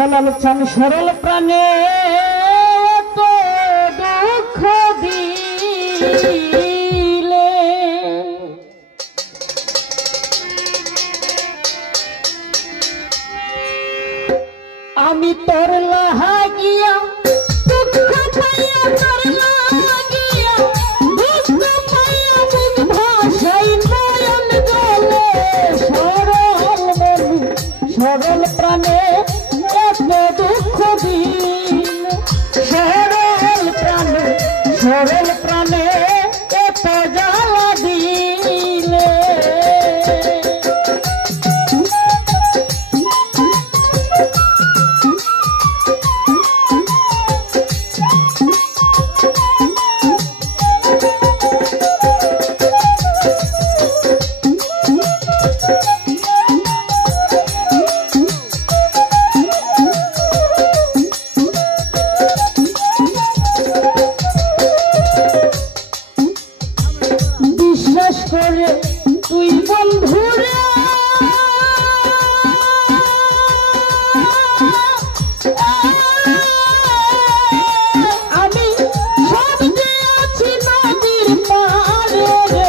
জালাল চান সরল প্রাণে তো দুঃখ দিলে আমি তোর লাগিয়া দুঃখ পাইয়া তোর লাগিয়া দুঃখ পাইয়া বুক ভাষাই নয়ন জলে সরল মন সরল প্রাণে দুঃখ দিন সরল প্রাণে এত জ্বালা দিলে তুই বন্ধুরে আমি সব যে আছি নদীর পাড়ে রে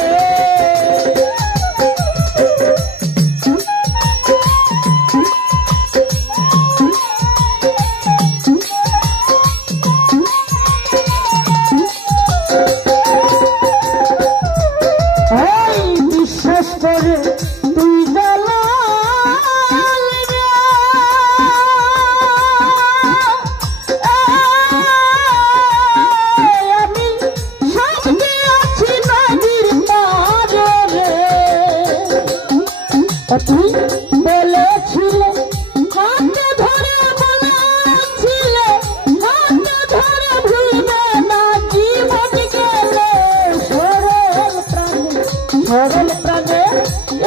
বিশ্বাস করে তুই আমি সবকে আছি নদীর পাড়ে রে তুই বলেছিলে হাতে ধরে বলেছিলে হাতে ধরে ভুলবে না জীবন গেলে সরল প্রাণে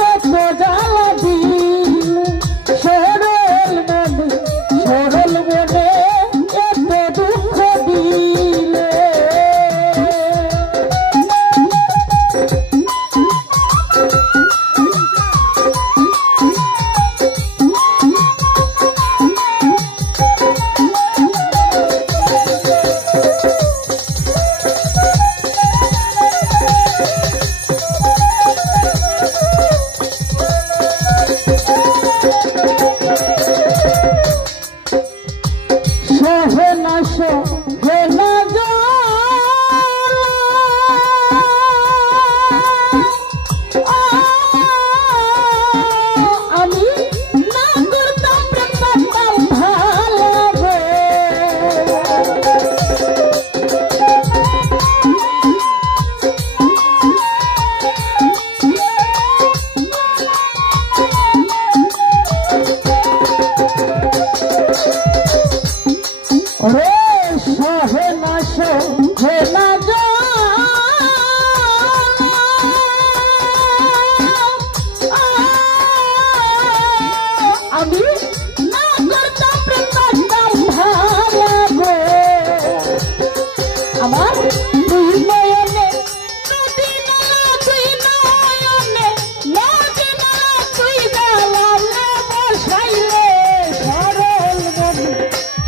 এত জ্বালা দিল সরল মনে এত দুঃখ দিলে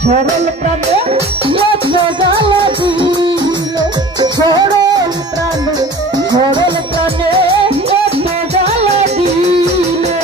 সরল প্রাণে এত জ্বালা দিল সরল প্রাণে এত জ্বালা দিলে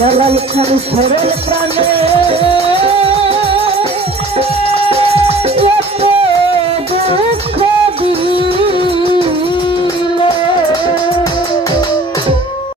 বেলাল খান সরল প্রাণে